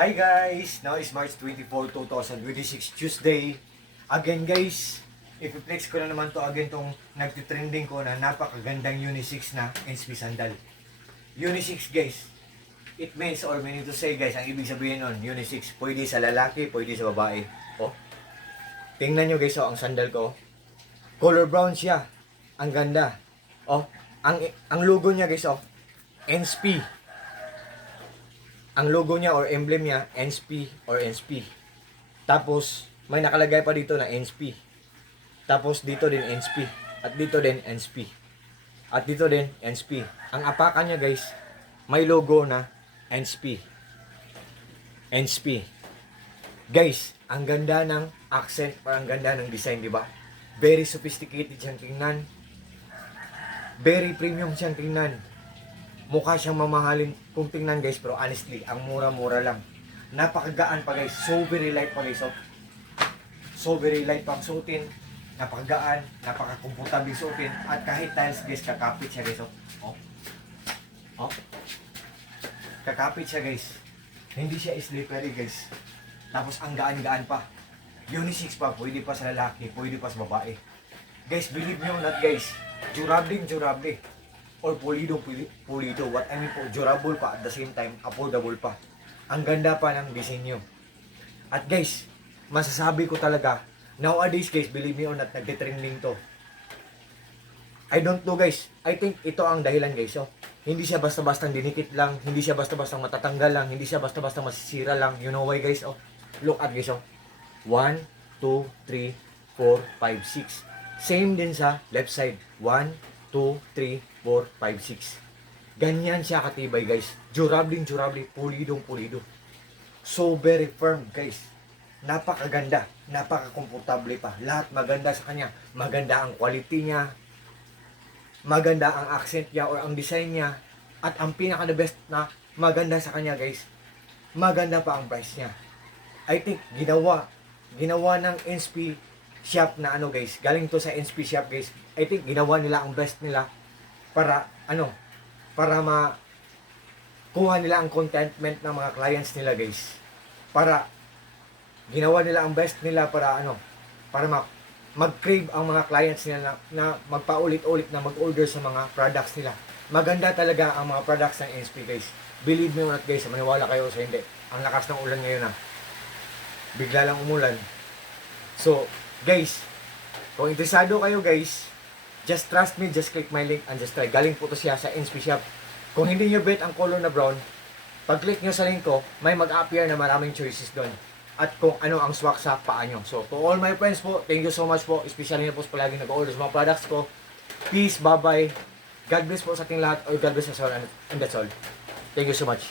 Hi guys! Now is March 24, 2026, Tuesday. Again guys, i-flex ko na naman to again tong nagtitrending ko na napakagandang unisex na NSP sandal. Unisex guys, it means or meaning to say guys, ang ibig sabihin nun, unisex, pwede sa lalaki, pwede sa babae. Oh, tingnan nyo guys, ang sandal ko. Color brown siya. Ang ganda. Oh, ang logo niya guys, NSP. Ang logo niya or emblem niya, NSP or NSP. Tapos, may nakalagay pa dito na NSP. Tapos, dito din NSP. At dito din NSP. At dito din NSP. Ang apakan niya guys, may logo na NSP. NSP. Guys, ang ganda ng accent, parang ganda ng design, di ba? Very sophisticated siyang tingnan. Very premium siyang tingnan. Mukha siyang mamahalin kung tingnan guys, pero honestly, ang mura-mura lang. Napakagaan pa guys, so very light pa guys. So very light pang suotin, napakagaan, napaka-komportable suotin, at kahit tiles guys, kakapit siya guys. Kakapit siya guys. Hindi siya slippery guys. Tapos ang gaan-gaan pa. Unisex pa, pwede pa sa lalaki, pwede pa sa babae. Guys, believe me or not guys, durable. Or pulido. What I mean po, durable pa at the same time, affordable pa. Ang ganda pa ng disenyo. At guys, masasabi ko talaga, nowadays guys, believe me or not, nagtitrending to. I don't know guys, I think ito ang dahilan guys. Hindi siya basta-bastang dinikit lang, hindi siya basta-bastang matatanggal lang, hindi siya basta-bastang masisira lang. You know why guys? Look at guys. 1, 2, 3, 4, 5, 6. Same din sa left side. 1, 2, 3, 4, 5, 6. Ganyan siya katibay guys. Durable, pulido. So very firm guys. Napakaganda, napaka-komportable pa. Lahat maganda sa kanya. Maganda ang quality niya. Maganda ang accent niya or ang design niya. At ang pinaka-the best na maganda sa kanya guys, maganda pa ang price niya. I think ginawa ng NSP shop na guys. Galing to sa NSP shop guys. I think ginawa nila ang best nila para kuha nila ang contentment ng mga clients nila guys. Para ginawa nila ang best nila para mag-crave ang mga clients nila na magpaulit-ulit na mag-order sa mga products nila. Maganda talaga ang mga products ng NSP guys. Believe me or not guys, maniwala kayo sa hindi. Ang lakas ng ulan ngayon bigla lang umulan. So, guys, kung interesado kayo guys, just trust me, just click my link and just try. Galing po to siya sa NSP shop. Kung hindi nyo bet ang color na brown, pag-click nyo sa link ko, may mag-appear na maraming choices doon. At kung ano ang swak sa paa nyo. So, to all my friends po, thank you so much po. Especially na po sa palagi nag-order sa mga products ko. Peace, bye-bye. God bless po sa ating lahat. Or God bless us all. And that's all. Thank you so much.